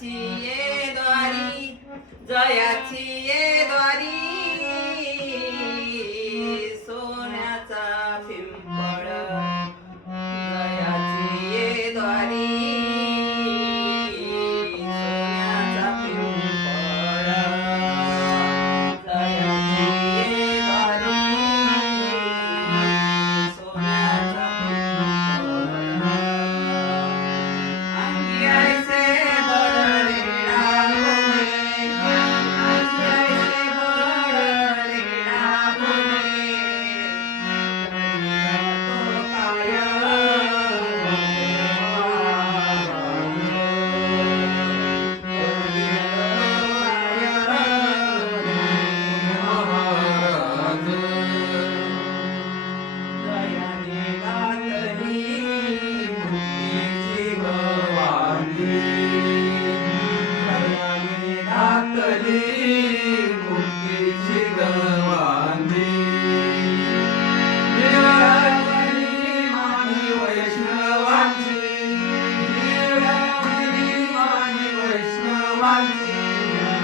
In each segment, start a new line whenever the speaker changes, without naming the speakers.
ছিয়ে দরি জয়া ছিয়ে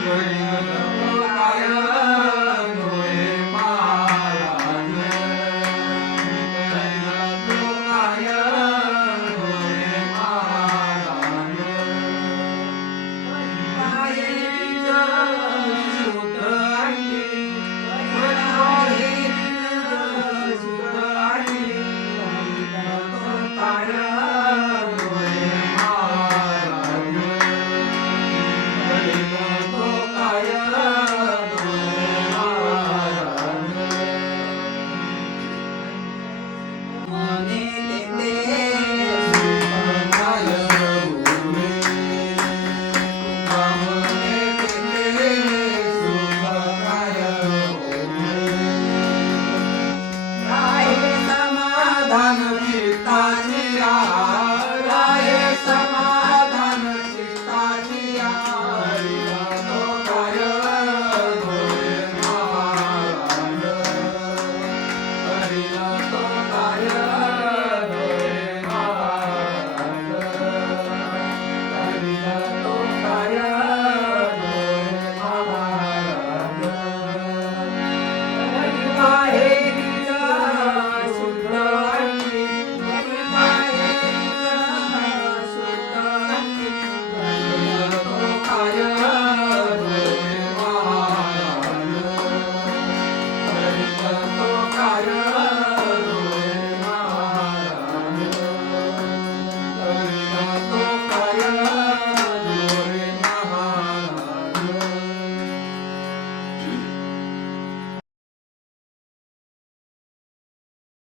Amen. マネ